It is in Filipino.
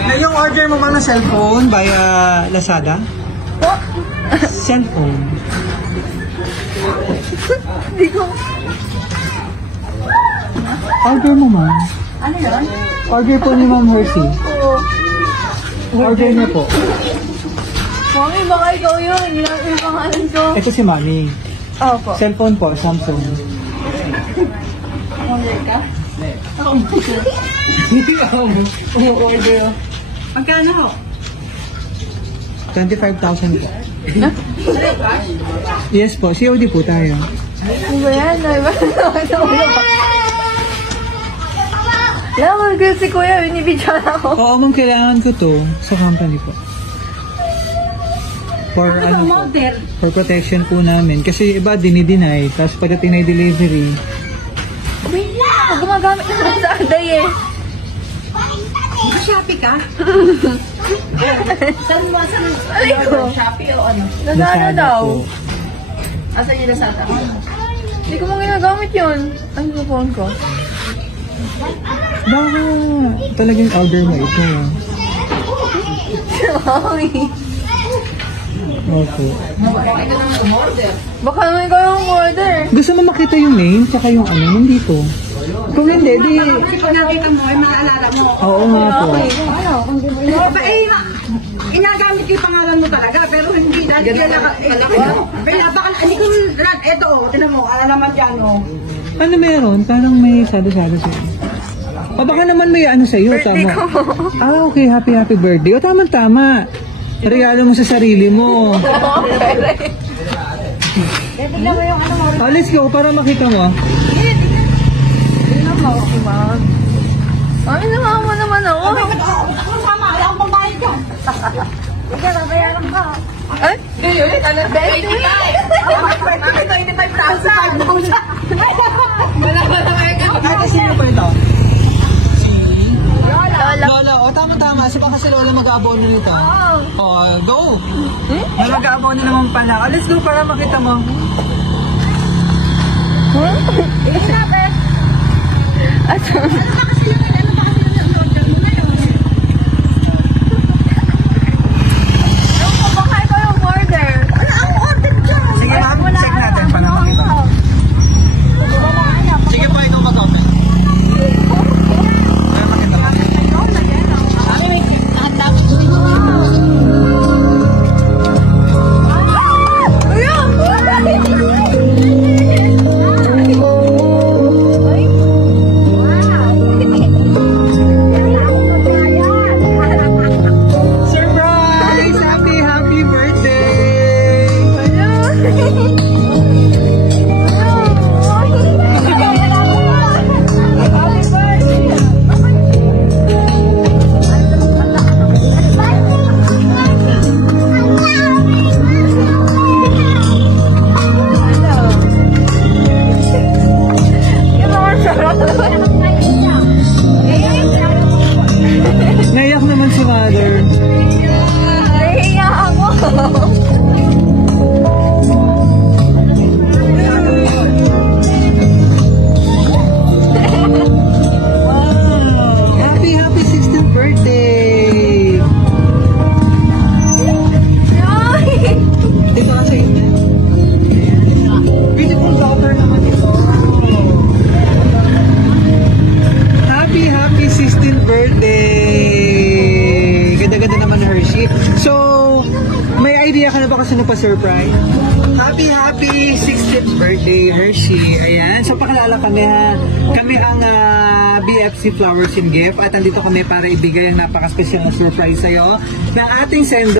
Na yung order mo mang na cellphone via Lazada? What? Cellphone. Hindi ko. Order mo, ma'am. Ano yun? Order po ni Ma'am Hershey. Oo. Order niya po. Mami, baka ikaw yun. Hindi natin yung pangalan ko. Ito si Mami. Opo. Cellphone po, Samsung. Order ka? Hindi ako order. Magkano ho? 25,000 po. Yes po, COD po tayo. Ano ba yan? Ano ba? Kailangan ko si Kuya, binibidyan ako. Oo, ma'am, kailangan ko to sa company po. For ano po, for protection po namin. Kasi iba dinideny, tapos pagdating na delivery. Wait lang, gumagamit na sa Aday eh. Shopee ka? Saan mo? Alay ko. Shopee o ano? Lazada daw. po. Asan yung Lazada? Hindi ko mo ginagamit yun. Ano sa phone ko? Baka talagang order mo ito. Sorry. Opo. Bakit ka naman umorder? Baka naman ikaw yung order. Gusto mo makita yung name, tsaka yung ano, nandito. Kung hindi, di... Kasi pag nakita mo, ay maalala mo. Oo nga po. Inagamit yung pangalan mo talaga, pero hindi dahil hindi ko, eto tinan mo, ala naman dyan Ano meron? Parang may sado-sado sa'yo. O baka naman may ano sa'yo, Birthday tama. ko. Ah, okay. Happy birthday. O tama-tama. Regalo mo sa sarili mo. Tignan mo yung ano mo. Oh, let's go para makita mo. Tignan mo, Imag. Ay, naman mo naman ako. Ako sama, wala akong pambayad ka. Ika, babayaran ka. Ay? Ulit, ano? 25,000. Wala ba na kayo ka? Ate, sino pa ito? Lola. Lola. O tama-tama. Sa baka si Lola mag-aabono nito. Oh. O, go. May mag-aabono naman pala. Let's go para makita mo. Huh? At baka ikaw yung order. Ano ang order dyan? Sige ma'am, check natin para makita mo. Sige po, ito mag-open. Para makita mo. Surprise! Happy birthday! Naiyak naman si mother. Nahihiya ako. Wow! Happy 16th birthday! Dito ka sa inyo. Beautiful daughter naman ito. Happy 16th birthday! Ganda-ganda naman Hershey. So, may idea ka na ba kasi pa surprise? Happy 16th birthday Hershey. Ayan. So, pakilala kami ha. Kami ang BFC Flowers and Gift at andito kami para ibigay ang napaka-special na surprise sa'yo ng ating sender.